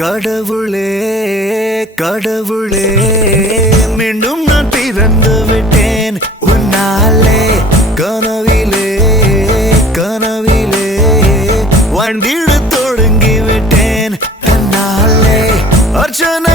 கடவுளே கடவுளே மீண்டும் நான் பிறந்து விட்டேன் உன்னாலே கனவிலே கனவிலே வாழ்ந்திட தொடங்கி விட்டேன் தன்னாலே அர்ச்சனை